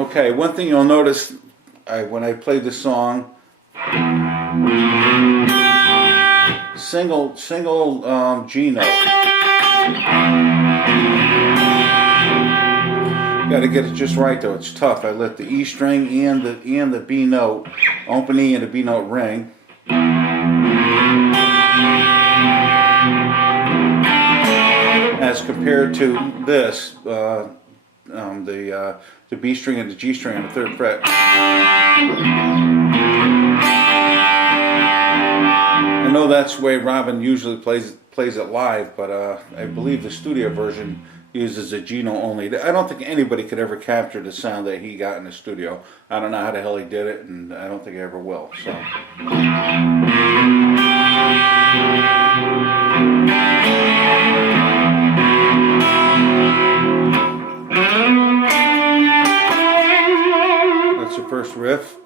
Okay, one thing you'll notice when I play the song, single G note. Got to get it just right though. It's tough. I let the E string and the B note, open E and the B note ring. As compared to this, the B string and the G string on the 3rd fret. I know that's the way Robin usually plays it live, but I believe the studio version uses a G note only. I don't think anybody could ever capture the sound that he got in the studio. I don't know how the hell he did it, and I don't think I ever will. So. That's the first riff.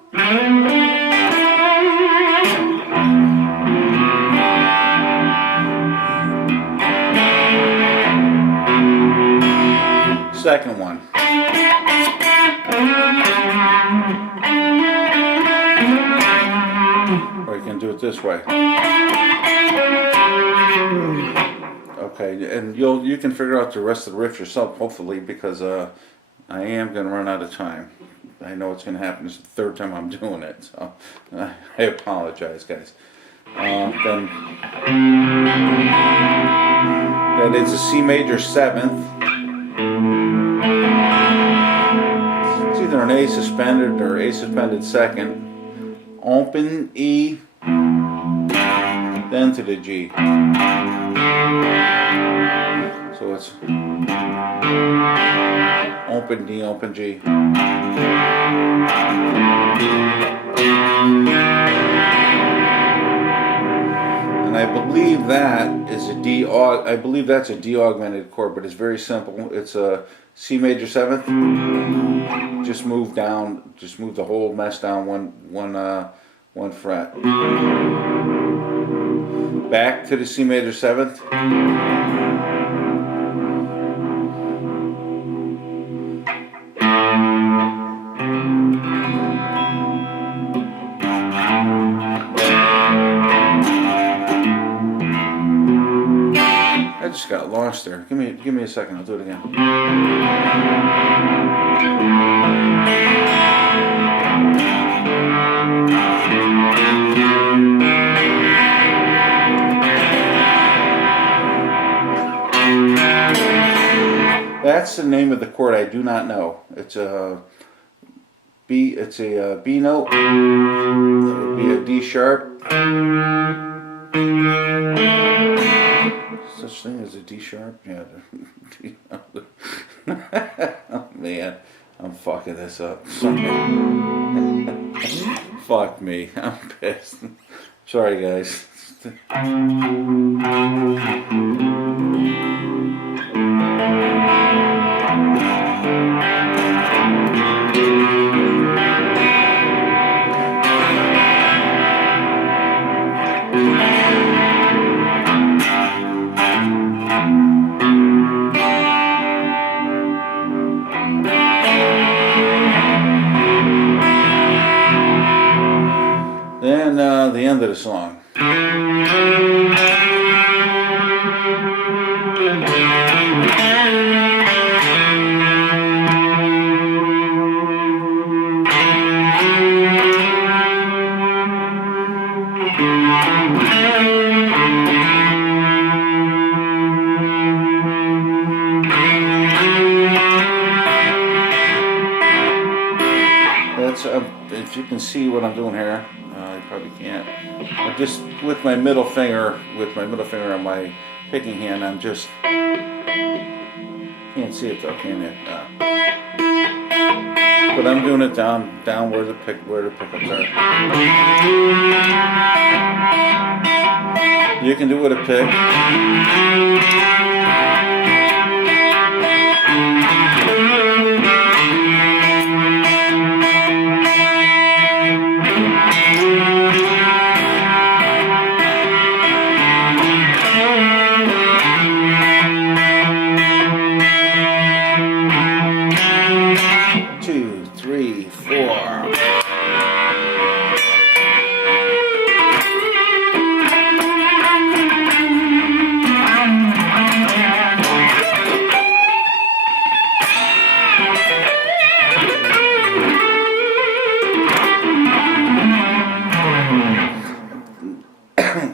Second one. Or you can do it this way. Okay, and you can figure out the rest of the riff yourself, hopefully, because I am going to run out of time. I know it's going to happen. It's the 3rd time I'm doing it, so I apologize, guys. Then it's a C major 7th. It's either an A suspended or A suspended 2nd. Open E, then to the G. So it's open D, open G. And I believe that is a D. I believe that's a D augmented chord, but it's very simple. It's a C major 7th. Just move down. Just move the whole mess down one fret. Back to the C major 7th. I just got lost there. Give me a second. I'll do it again. That's the name of the chord. I do not know. It's a B. It's a B note. It would be a D sharp. Such thing as a D sharp? Yeah. Oh man, I'm fucking this up. Fuck me. I'm pissed. Sorry, guys. to the end of the song. That's if you can see what I'm doing here, you probably can't. I'm just with my middle finger on my picking hand. I'm just can't see it though, can you? But I'm doing it down where the pickups are. You can do it with a pick. 2, 3, 4.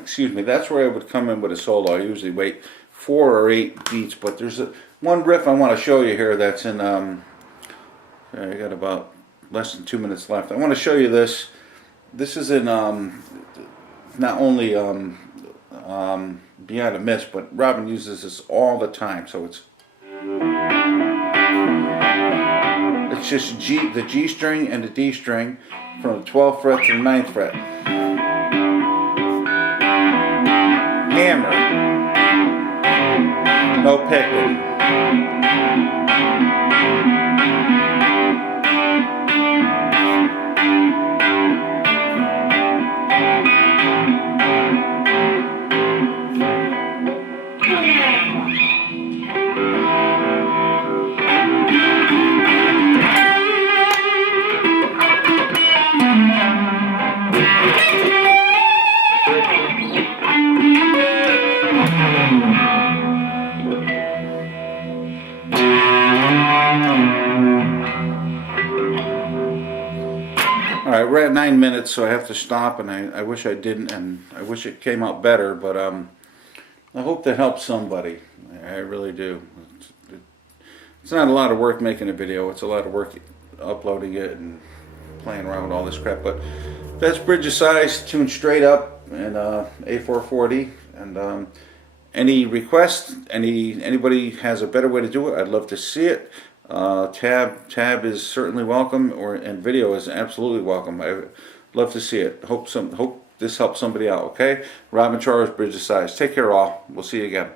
Excuse me, that's where I would come in with a solo. I usually wait 4 or 8 beats, but there's one riff I want to show you here that's in, I got about less than 2 minutes left. I want to show you this. This is in, not only Beyond a Mist, but Robin uses this all the time, so it's just the G string and the D string from the 12th fret to the 9th fret. Hammer. No picking. Alright, we're at 9 minutes, so I have to stop, and I wish I didn't, and I wish it came out better, but I hope that helps somebody. I really do. It's not a lot of work making a video, it's a lot of work uploading it and playing around with all this crap, but that's Bridge Size tuned straight up in A440, and any requests, anybody has a better way to do it, I'd love to see it. Tab is certainly welcome, and video is absolutely welcome. I'd love to see it. Hope this helps somebody out. Okay, Robin Trower's Bridge of Size. Take care, all. We'll see you again.